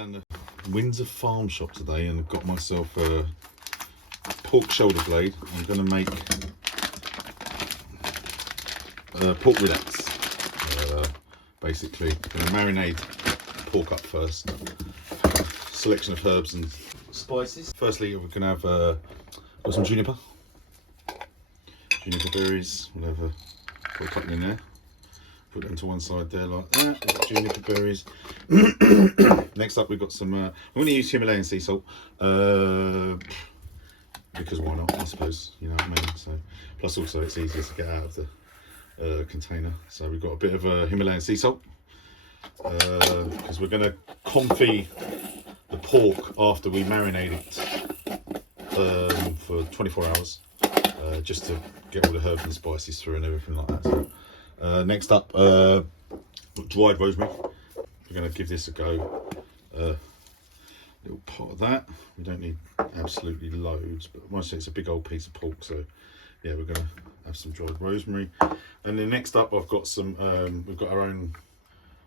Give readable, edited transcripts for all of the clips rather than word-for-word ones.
down the Windsor Farm Shop today and I've got myself a pork shoulder blade. I'm going to make pork rillettes. Basically, going to marinate pork up first. Selection of herbs and spices. Firstly, we're going to have got some juniper berries. We'll have put a couple in there. Put them to one side there like that. We've got juniper berries. Next up, we've got some. I'm going to use Himalayan sea salt because why not? I suppose, you know what I mean. So, plus also it's easier to get out of the container. So we've got a bit of Himalayan sea salt because we're going to confit the pork after we marinate it for 24 hours, just to get all the herbs and spices through and everything like that. So, next up, dried rosemary. We're going to give this a go. Little pot of that. We don't need absolutely loads, but mostly it's a big old piece of pork. So yeah, we're going to have some dried rosemary. And then next up, I've got some. We've got our own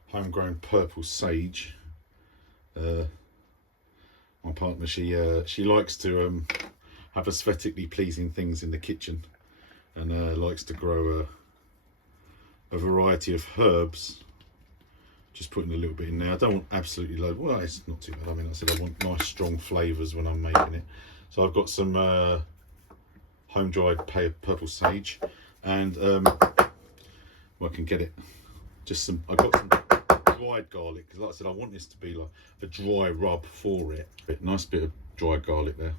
homegrown purple sage. My partner, she likes to have aesthetically pleasing things in the kitchen, and likes to grow a variety of herbs. Just putting a little bit in there. I don't want absolutely low. Well, it's not too bad. I mean, I said I want nice strong flavours when I'm making it. So I've got some home dried purple sage, and well, I can get it. Just some. I got some dried garlic because, like I said, I want this to be like a dry rub for it. Nice bit of dried garlic there.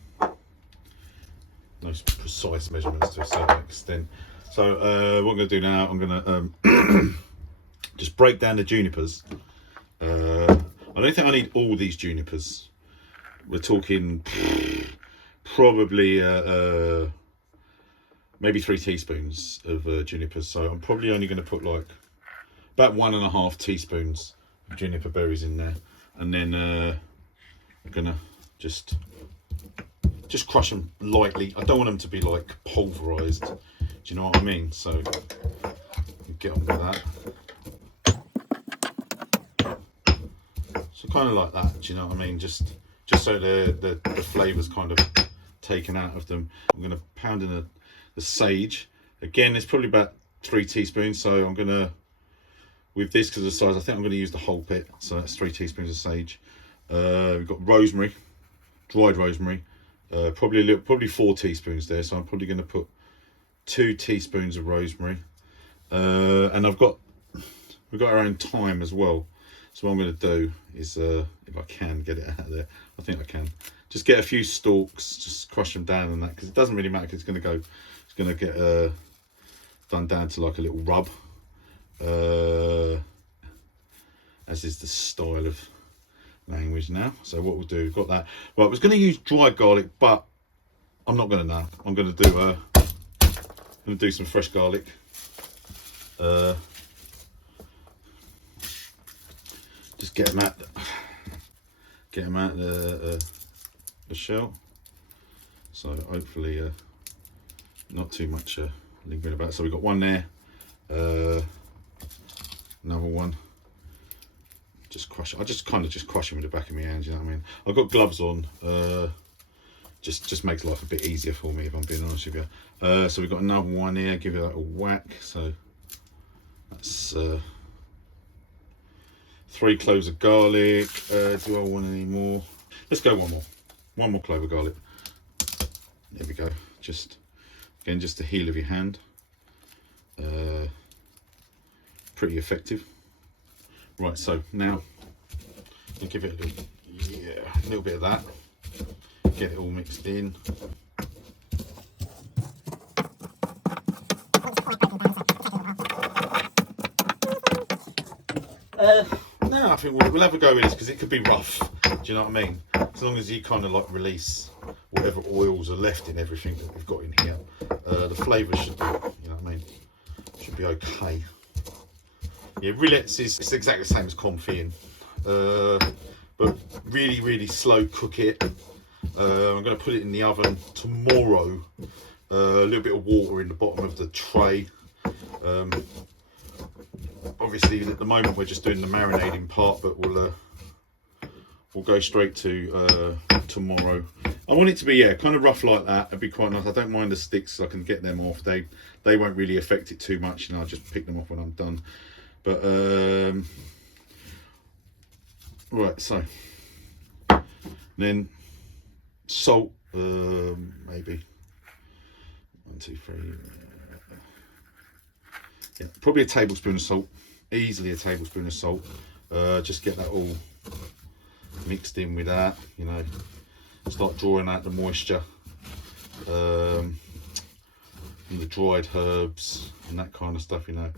Nice precise measurements to a certain extent. So what I'm going to do now, I'm going to just break down the junipers. I don't think I need all these junipers. We're talking probably maybe 3 teaspoons of junipers. So I'm probably only going to put like about 1.5 teaspoons of juniper berries in there, and then I'm gonna just crush them lightly. I don't want them to be like pulverized. Do you know what I mean? So get on with that. So kind of like that. Do you know what I mean? Just so the flavours kind of taken out of them. I'm gonna pound in the sage. Again, it's probably about 3 teaspoons. So I'm gonna, with this because of the size, I think I'm going to use the whole bit. So that's 3 teaspoons of sage. We've got rosemary, dried rosemary. Probably 4 teaspoons there. So I'm probably going to put 2 teaspoons of rosemary. And we've got our own thyme as well. So what I'm going to do is, if I can get it out of there, I think I can. Just get a few stalks, just crush them down on that, because it doesn't really matter. Cause it's going to get done down to like a little rub. As is the style of language now. So what we'll do, we've got that. Right, I was going to use dried garlic, but I'm not going to now. I'm going to do some fresh garlic. Just get them out the shell. So hopefully not too much lingering about. So we've got one there. Another one. Just crush it. I just kind of crush them with the back of my hands, you know what I mean? I've got gloves on. Just makes life a bit easier for me, if I'm being honest with you. So we've got another one here. Give it a whack. So that's 3 cloves of garlic. Do I want any more? Let's go one more. One more clove of garlic. There we go. Just again, just the heel of your hand. Pretty effective. Right, so now I'll give it a little bit of that. Get it all mixed in. Now I think we'll have a go with this because it could be rough. Do you know what I mean? As long as you kind of like release whatever oils are left in everything that we've got in here, the flavour should be, you know what I mean? Should be okay. Yeah, rillettes it's exactly the same as confit, but really slow cook it. I'm going to put it in the oven tomorrow. A little bit of water in the bottom of the tray. Obviously at the moment we're just doing the marinating part, but we'll we'll go straight to tomorrow. I want it to be, yeah, kind of rough like that. It'd be quite nice. I don't mind the sticks, I can get them off. They won't really affect it too much, and I'll just pick them off when I'm done. But right, so then salt, maybe 1, 2, 3. Yeah, probably a tablespoon of salt. Easily a tablespoon of salt. Just get that all mixed in with that, you know. Start drawing out the moisture, and the dried herbs and that kind of stuff, you know.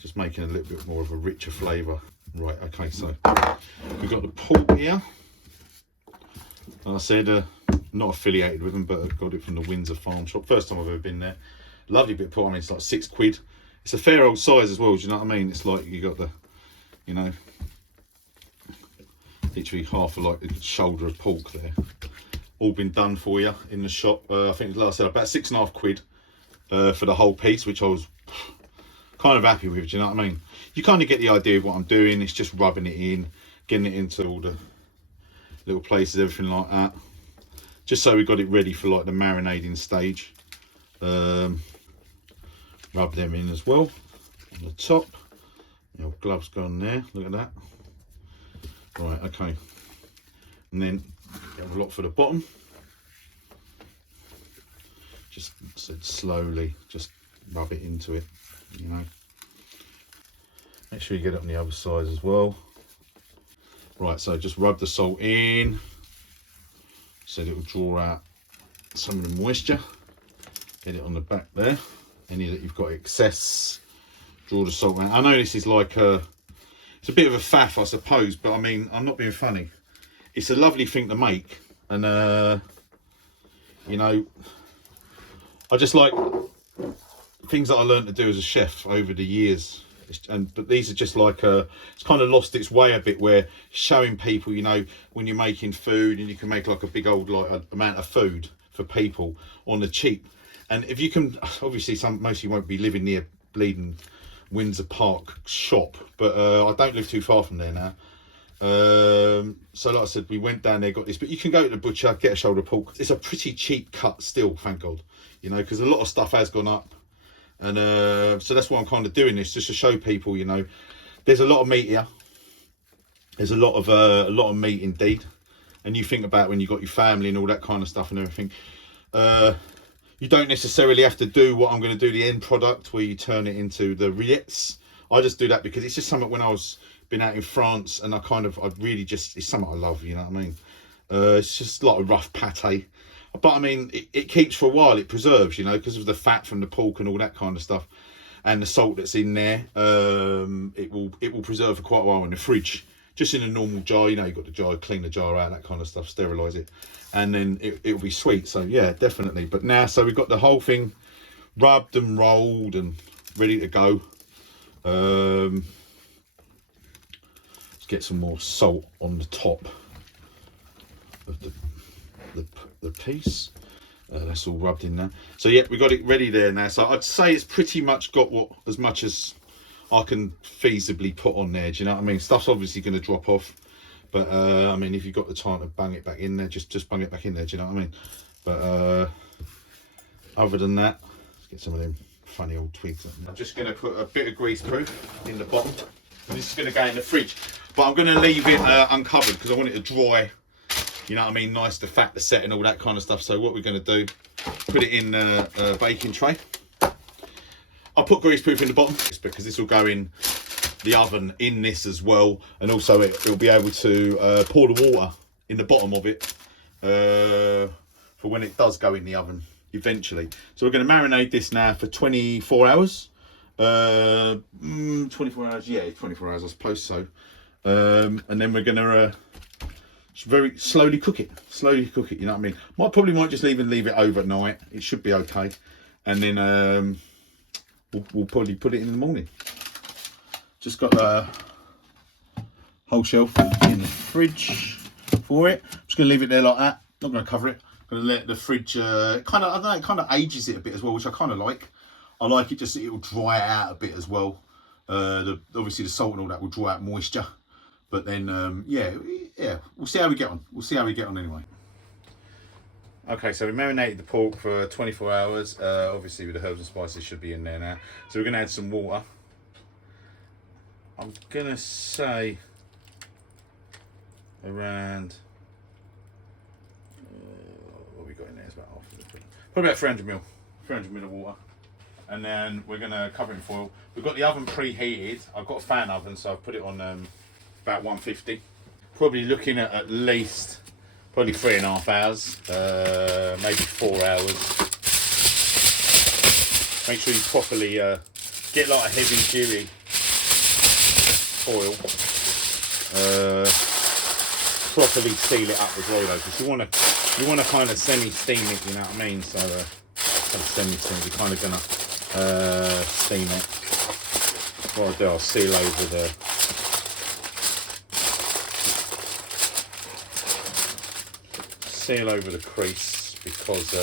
Just making a little bit more of a richer flavour. Right, okay, so we've got the pork here. Like I said, not affiliated with them, but I've got it from the Windsor Farm Shop. First time I've ever been there. Lovely bit of pork. I mean, it's like £6. It's a fair old size as well, do you know what I mean? It's like you got the, you know, literally half a like a shoulder of pork there, all been done for you in the shop. I think, like I said, about £6.5 for the whole piece, which I was kind of happy with. Do you know what I mean? You kind of get the idea of what I'm doing. It's just rubbing it in, getting it into all the little places, everything like that, just so we got it ready for like the marinating stage. Rub them in as well on the top. The old gloves gone there, look at that. Right, okay, and then get a lot for the bottom. Just slowly, just rub it into it, you know. Make sure you get it on the other side as well. Right, so just rub the salt in, so it will draw out some of the moisture. Get it on the back there. Any that you've got excess, draw the salt out. I know this is like it's a bit of a faff, I suppose, but I mean, I'm not being funny. It's a lovely thing to make, and you know, I just like things that I learned to do as a chef over the years. But these are just like it's kind of lost its way a bit, where showing people, you know, when you're making food and you can make like a big old like amount of food for people on the cheap. And if you can, obviously most of you won't be living near bleeding Windsor Park shop, but I don't live too far from there now. So like I said, we went down there, got this, but you can go to the butcher, get a shoulder of pork. It's a pretty cheap cut still, thank God, you know, because a lot of stuff has gone up. And so that's why I'm kind of doing this, just to show people, you know, there's a lot of meat here. There's a lot of meat indeed. And you think about when you've got your family and all that kind of stuff and everything, you don't necessarily have to do what I'm going to do, the end product, where you turn it into the rillettes. I just do that because it's just something when I was been out in France, and I really just, it's something I love, you know what I mean? It's just like a rough pate. But I mean, it keeps for a while, it preserves, you know, because of the fat from the pork and all that kind of stuff, and the salt that's in there. It will preserve for quite a while in the fridge, just in a normal jar, you know. You've got the jar, clean the jar out, that kind of stuff, sterilize it, and then it'll be sweet. So yeah, definitely. But now, so we've got the whole thing rubbed and rolled and ready to go. Let's get some more salt on the top of the piece. That's all rubbed in now. So yeah, we got it ready there now. So I'd say it's pretty much got as much as I can feasibly put on there. Do you know what I mean? Stuff's obviously going to drop off, but I mean, if you've got the time to bung it back in there, just bung it back in there. Do you know what I mean? But other than that, let's get some of them funny old twigs. I'm just going to put a bit of grease proof in the bottom, and this is going to go in the fridge. But I'm going to leave it uncovered because I want it to dry. You know what I mean? Nice, the fat, the set, and all that kind of stuff. So what we're going to do, put it in a baking tray. I'll put grease proof in the bottom because this will go in the oven in this as well, and also it'll be able to pour the water in the bottom of it for when it does go in the oven eventually. So we're going to marinate this now for 24 hours. 24 hours, yeah, 24 hours I suppose so. And then we're going to very slowly cook it, you know what I mean? Probably might just leave it overnight. It should be okay, and then we'll probably put it in the morning. Just got a whole shelf in the fridge for it. I'm just gonna leave it there like that. Not gonna cover it. Gonna let the fridge kind of, I don't know, it kind of ages it a bit as well, which I kind of like. I like it just, it'll dry it out a bit as well. Obviously the salt and all that will draw out moisture, but then yeah, yeah, we'll see how we get on. We'll see how we get on anyway. Okay, so we marinated the pork for 24 hours. Obviously with the herbs and spices should be in there now. So we're going to add some water. I'm going to say around, what we got in there is about half of it. Probably about 300 ml of water. And then we're going to cover it in foil. We've got the oven preheated. I've got a fan oven, so I've put it on about 150. Probably looking at least probably 3.5 hours, maybe 4 hours. Make sure you properly get like a heavy duty foil. Properly seal it up as well though, because you want to kind of semi-steam it, you know what I mean? So kind of semi-steam, you're kind of gonna steam it. What I'll do, I'll seal over the crease, because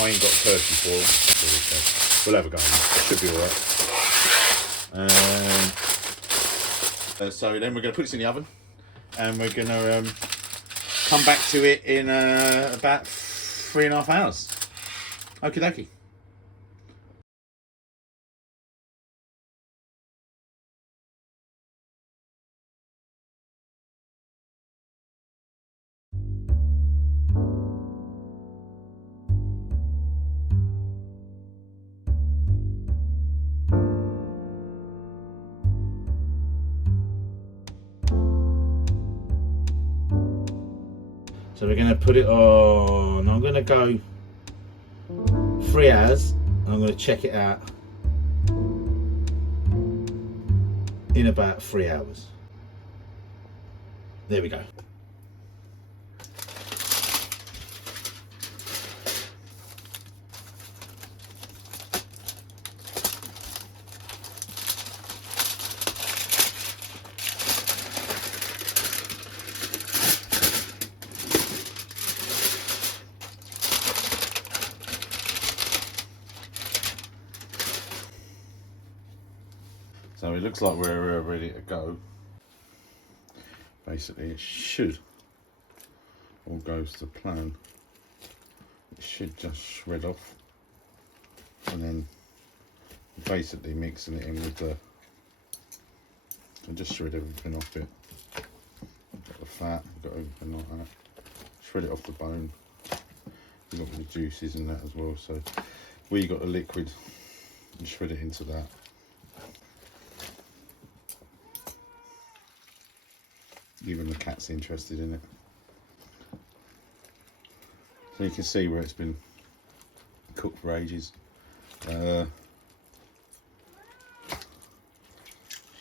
I ain't got turkey foil, so we'll have a go on that. It should be alright. So then we're going to put this in the oven, and we're going to come back to it in about 3.5 hours. Okie dokie. So we're going to put it on, I'm going to go 3 hours, and I'm going to check it out in about 3 hours. There we go. So it looks like we're ready to go. Basically, it should all goes to plan. It should just shred off, and then basically mixing it in with the, and just shred everything off it. Got the fat, got everything like that. Shred it off the bone. We've got the juices in that as well. So we got the liquid and shred it into that. Even the cat's interested in it. So you can see where it's been cooked for ages.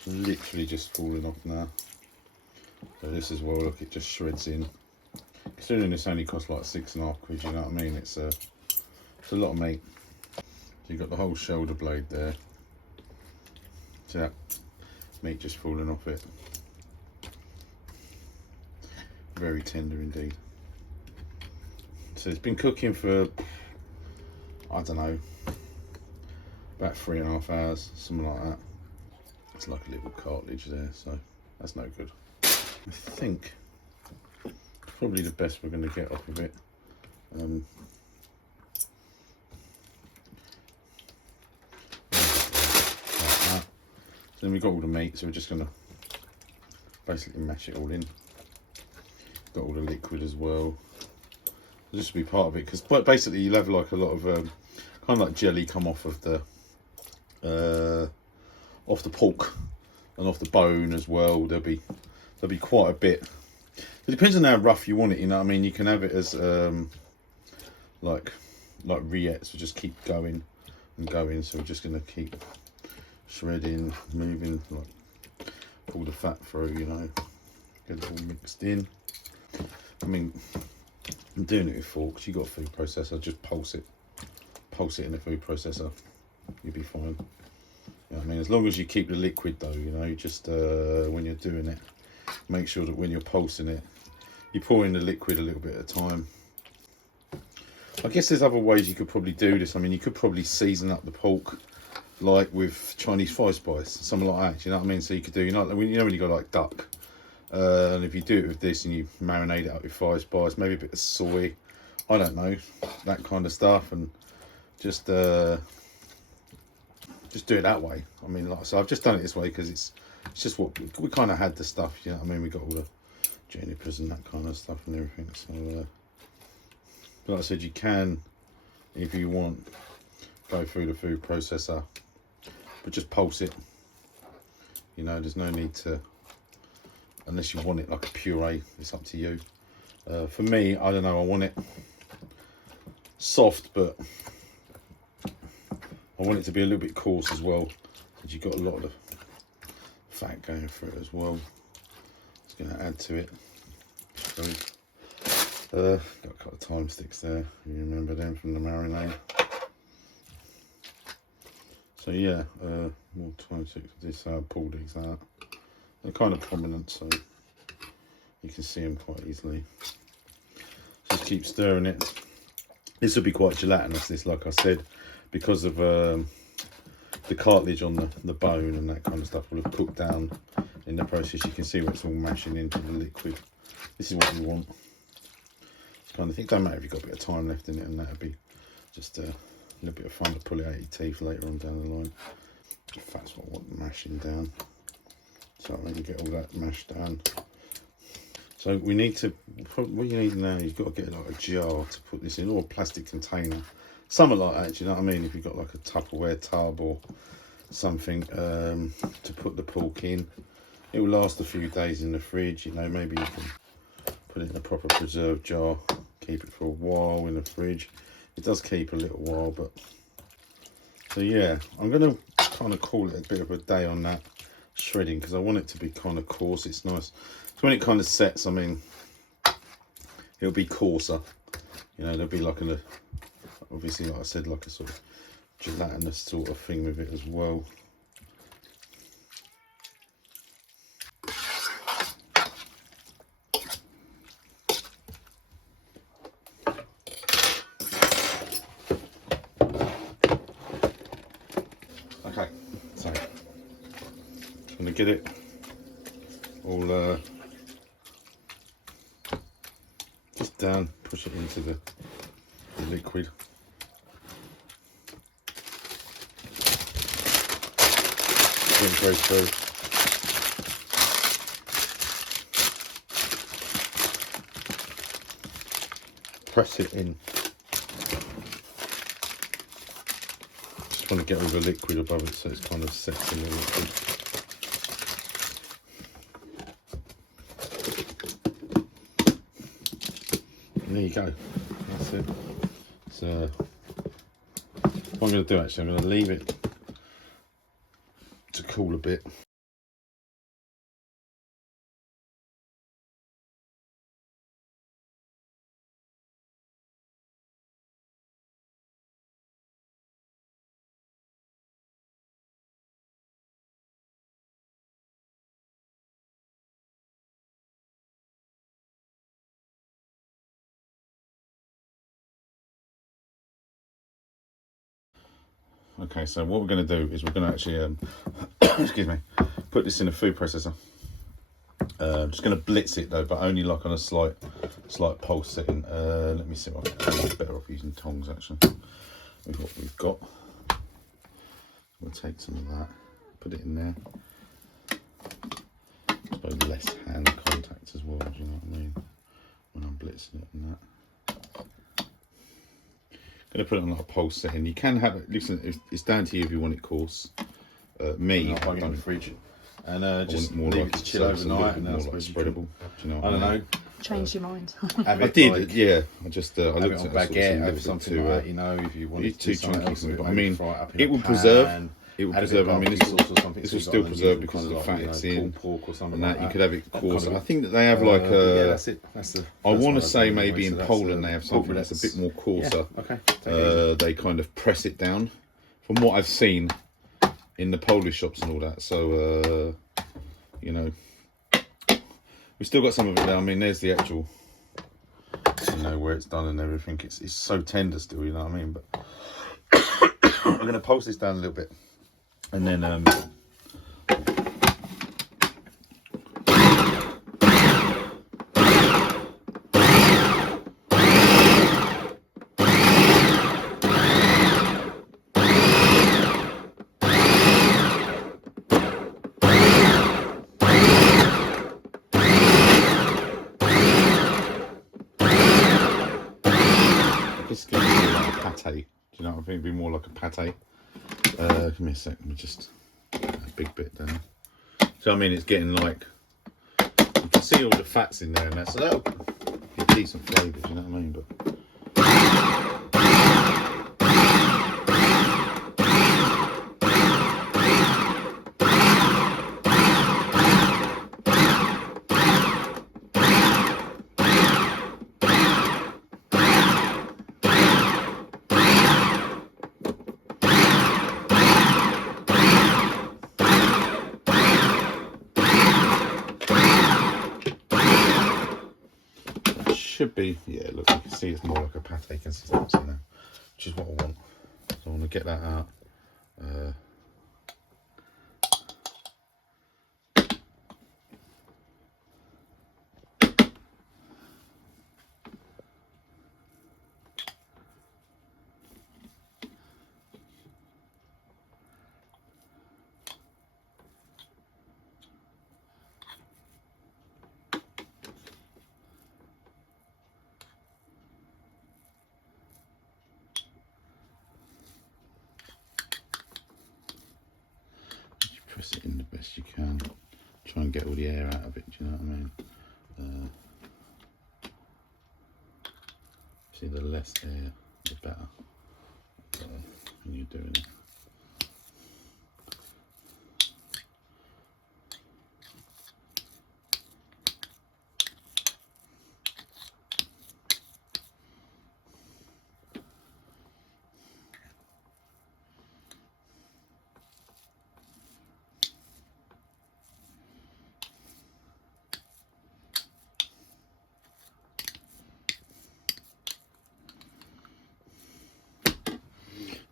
Literally just falling off now. So this as well, look, it just shreds in. Considering this only costs like £6.5, you know what I mean? It's a lot of meat. So you've got the whole shoulder blade there. See that meat just falling off it. Very tender indeed. So it's been cooking for, I don't know, about 3.5 hours, something like that. It's like a little cartilage there, so that's no good. I think probably the best we're going to get off of it. Like that. So then we've got all the meat, so we're just going to basically mash it all in. Got all the liquid as well. This will be part of it, because basically you'll have like a lot of kind of like jelly come off of the pork and off the bone as well. There'll be quite a bit. It depends on how rough you want it. You know what I mean? You can have it as like rillettes, will just keep going and going. So we're just going to keep shredding, moving, like pull the fat through. You know, get it all mixed in. I mean, I'm doing it with forks. You got a food processor, just pulse it in a food processor. You'll be fine. You know what I mean? As long as you keep the liquid though, you know, just when you're doing it, make sure that when you're pulsing it, you pour in the liquid a little bit at a time. I guess there's other ways you could probably do this. I mean, you could probably season up the pork like with Chinese fry spice, something like that. You know what I mean? So you could do, when you got like duck. And if you do it with this and you marinate it up with 5 spice, maybe a bit of soy, I don't know, that kind of stuff, and just do it that way. I mean, like, so I've just done it this way because it's just what we kind of had the stuff, you know what I mean? We got all the junipers and that kind of stuff and everything. So, but like I said, you can, if you want, go through the food processor, but just pulse it. You know, there's no need to, unless you want it like a puree, it's up to you. For me, I don't know, I want it soft, but I want it to be a little bit coarse as well, because you've got a lot of the fat going through it as well. It's going to add to it. So, got a couple of Thyme sticks there, you remember them from the marinade. So yeah, more Thyme sticks of this, I pulled these out. They're kind of prominent, so you can see them quite easily. Just keep stirring it. This will be quite gelatinous, this, like I said, because of the cartilage on the bone and that kind of stuff will have cooked down in the process. You can see where it's all mashing into the liquid. This is what you want. This kind of thing. Don't matter if you've got a bit of time left in it, and that'll be just a little bit of fun to pull it out of your teeth later on down the line. That's what I want mashing down. So I can get all that mashed down. So we need to, what you need now, you've got to get like a jar to put this in, or a plastic container. Something like that, do you know what I mean? If you've got like a Tupperware tub or something to put the pork in. It will last a few days in the fridge, you know, maybe you can put it in a proper preserve jar, keep it for a while in the fridge. It does keep a little while, but, so yeah, I'm going to kind of call it a bit of a day on that shredding, because I want it to be kind of coarse. It's nice. So when it kind of sets, I mean, it'll be coarser. You know, there'll be like a, obviously, like I said, like a sort of gelatinous sort of thing with it as well. Okay, so I'm going to get it all just down, push it into the liquid. Then go through. Press it in. Just want to get all the liquid above it so it's kind of set in the liquid. And there you go. That's it. So what I'm going to do, actually, I'm going to leave it to cool a bit. Okay, so what we're going to do is we're going to actually, excuse me, put this in a food processor. I'm just going to blitz it though, but only like on a slight pulse setting. Let me see if I can, I'm better off using tongs actually, with what we've got. We'll take some of that, put it in there. I suppose less hand contact as well, do you know what I mean? When I'm blitzing it and that. Going to put it on like a pulse setting. You can have it, listen, it's down to you if you want it coarse. Me, I've done it in the fridge. And just leave it to chill overnight, and that's more like spreadable. Do you know? I don't know. Change your mind. I did, yeah. I just I looked at it on baguette over something like that, you know, if you want it too chunky. Else, I mean, it will preserve. It will preserve. I mean, this will still preserve because of the fat it's in. Pork or something and that like you could have it coarse. kind of, I think that they have like a. Yeah, that's it. I want to say maybe in Poland they have something that's a bit more coarser. Yeah, okay. They kind of press it down, from what I've seen in the Polish shops and all that. So you know, we've still got some of it there. I mean, there's the actual, you know, where it's done and everything. It's so tender still, you know what I mean? But I'm going to pulse this down a little bit, and then this going to be like a pate. Do you know what I think? It'd be more like a pate. Give me a sec. Let me just a big bit down. So I mean, it's getting like, you can see all the fats in there, and that's a decent flavour. Do you know what I mean? But should be, yeah, look, you can see it's more like a pate consistency now, which is what I want. So I want to get that out. Press it in the best you can. Try and get all the air out of it, do you know what I mean? See, the less air, the better when you're doing it.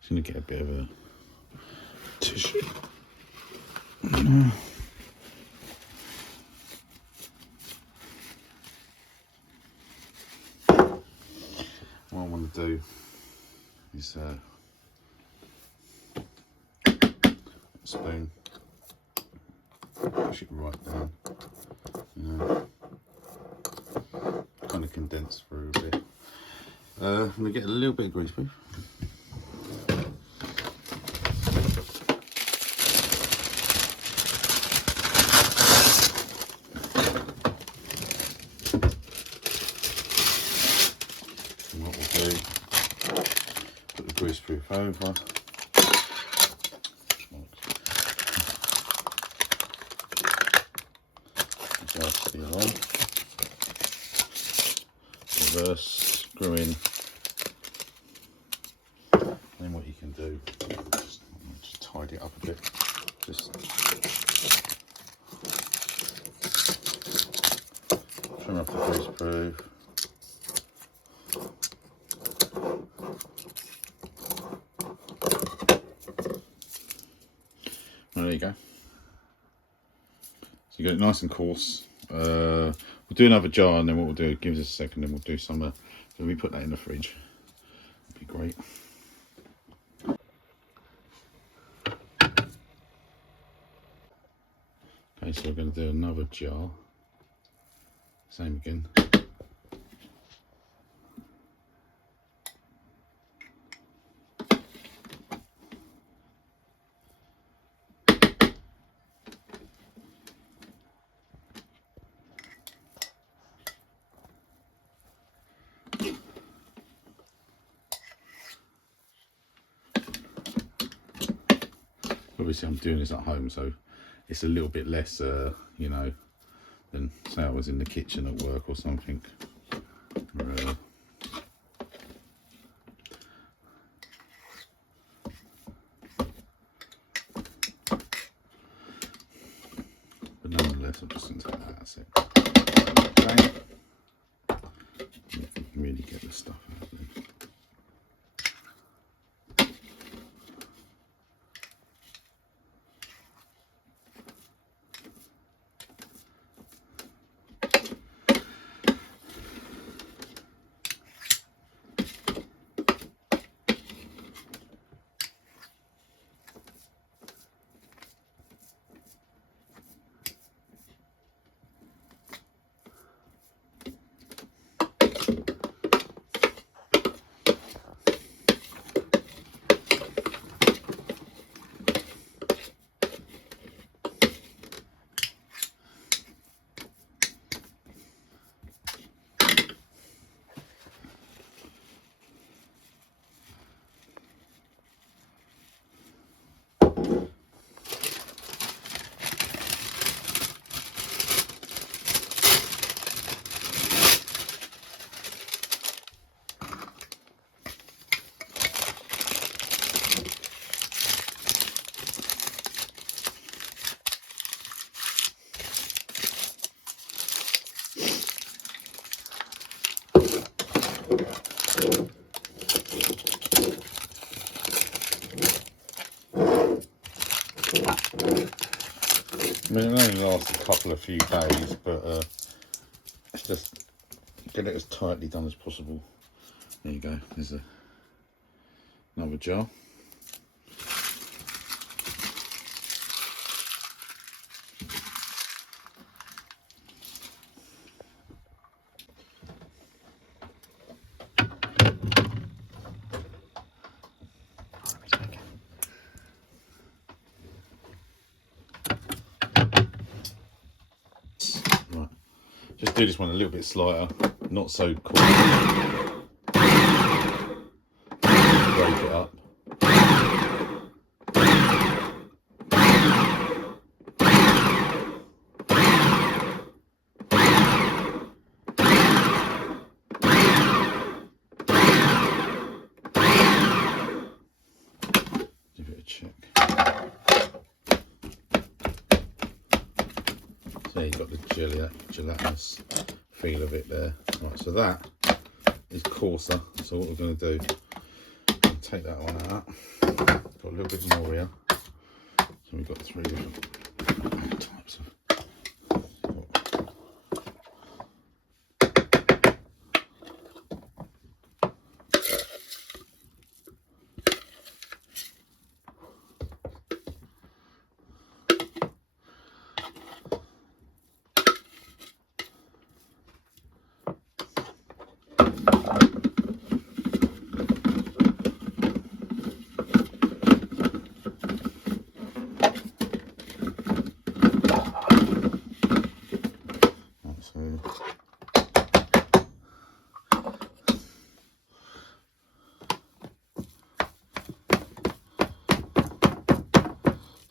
Just going to get a bit of a tissue. What I want to do is spoon, push it right down, you know, kind of condense through a bit. I'm going to get a little bit of greaseproof. What we'll do, put the greaseproof over. Adjust the on. Reverse, screw in. Then what you can do, just tidy it up a bit. Just trim off the greaseproof. Well, there you go. So you got it nice and coarse. We'll do another jar, and then what we'll do, give us a second, and we'll do some. So we put that in the fridge. It'd be great. Okay, so we're going to do another jar. Same again. Obviously I'm doing this at home, so it's a little bit less, you know, than say I was in the kitchen at work or something. But nonetheless, I'm just going to take that, that's it. Okay. You can really get the stuff out of it. I mean, it only lasts a couple of few days, but let's just get it as tightly done as possible. There you go, there's another jar. Right. Just do this one a little bit slighter, not so coarse. Break it up. Give it a check. So you've got the gelatinous feel of it there. Right, so that is coarser. So what we're going to do, take that one out. Got a little bit more here. So we've got 3 different types of.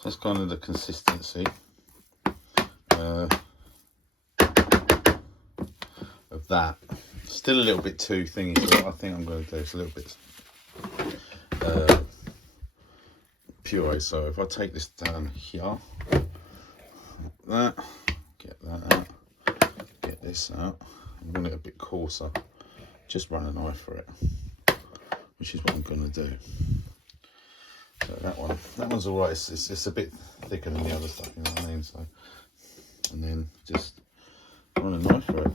That's kind of the consistency of that. Still a little bit too thingy, so what I think I'm going to do is a little bit puree. So if I take this down here, like that, get that out, get this out, I want it a bit coarser, just run a knife for it, which is what I'm going to do. So that one's alright, it's a bit thicker than the other stuff, you know what I mean? So, and then just run a knife for it.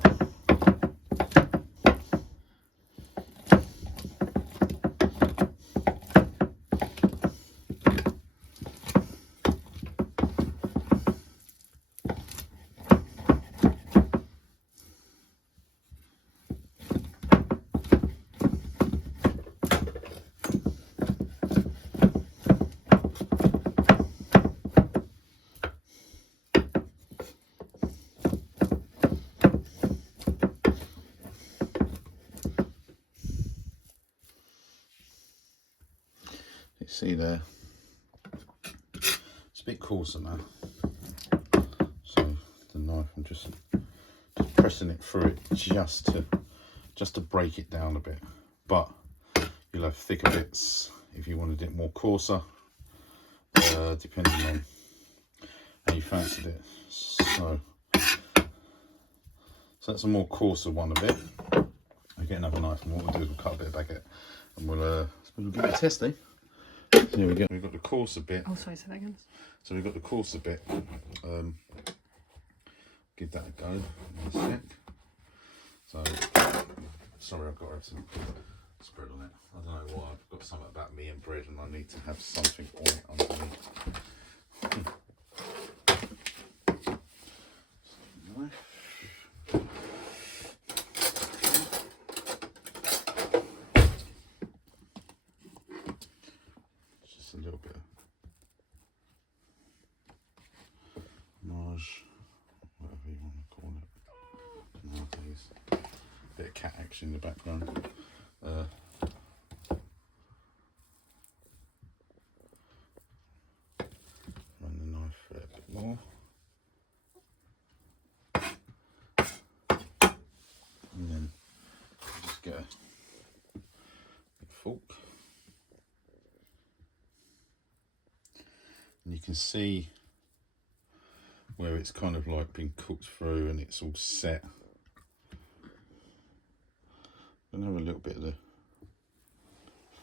You see there, it's a bit coarser now, so the knife, I'm just pressing it through it just to break it down a bit, but you'll have thicker bits if you wanted it more coarser, depending on how you fancied it. So that's a more coarser one a bit. I'll get another knife, and what we'll do is we'll cut a bit of baguette and we'll give it a test, eh? Here we go. We've got the coarser bit. Oh, sorry, say that again. So we've got the coarser bit. Give that a go in a sec. So, sorry, I've got some spread on it. I don't know why. I've got something about me and bread, and I need to have something on it underneath. Just a little bit of marge, whatever you want to call it nowadays. Bit of cat action in the background. Run the knife for it a bit more. And then just get a big fork. And you can see where it's kind of like been cooked through and it's all set. gonna have a little bit of the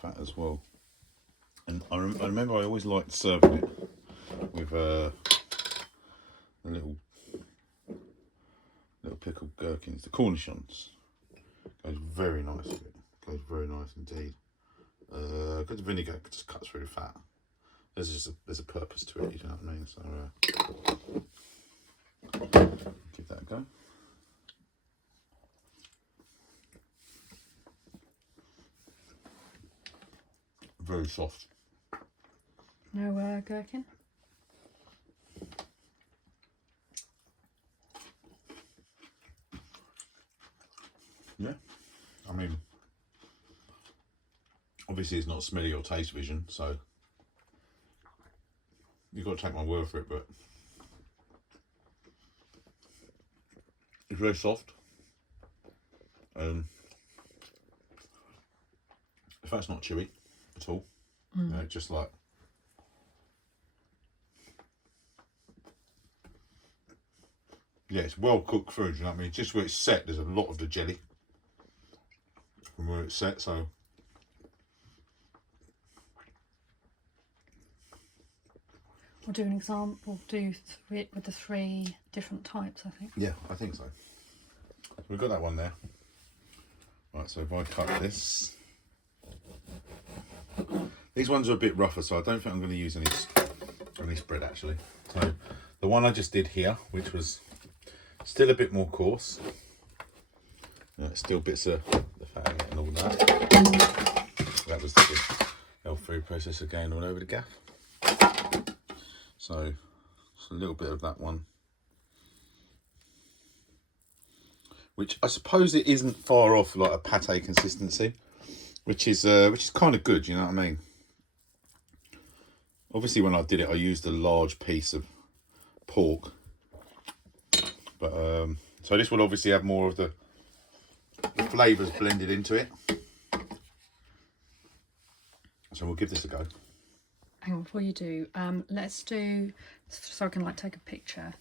fat as well. And I remember I always liked serving it with the little pickled gherkins, the cornichons. Goes very nice with it. Goes very nice indeed. Good vinegar just cuts through the fat. There's a purpose to it, you know what I mean? So give that a go. Very soft. No gherkin? Yeah, I mean, obviously it's not smelly or taste vision, so you've got to take my word for it, but it's very soft. The fat's not chewy at all. You know, just like yeah, it's well cooked food, you know what I mean? Just where it's set, there's a lot of the jelly from where it's set, so We'll do an example, do it with the 3 different types, I think. yeah, I think so. We've got that one there. Right, so if I cut this, these ones are a bit rougher, so I don't think I'm going to use any spread actually. So the one I just did here, which was still a bit more coarse, still bits of the fat in it and all that. That was the health food processor going all over the gaff. So just a little bit of that one, which I suppose it isn't far off like a pate consistency, which is kind of good, you know what I mean? Obviously when I did it I used a large piece of pork, but so this will obviously have more of the flavours blended into it, so we'll give this a go. Hang on, before you do, let's do, so I can like take a picture.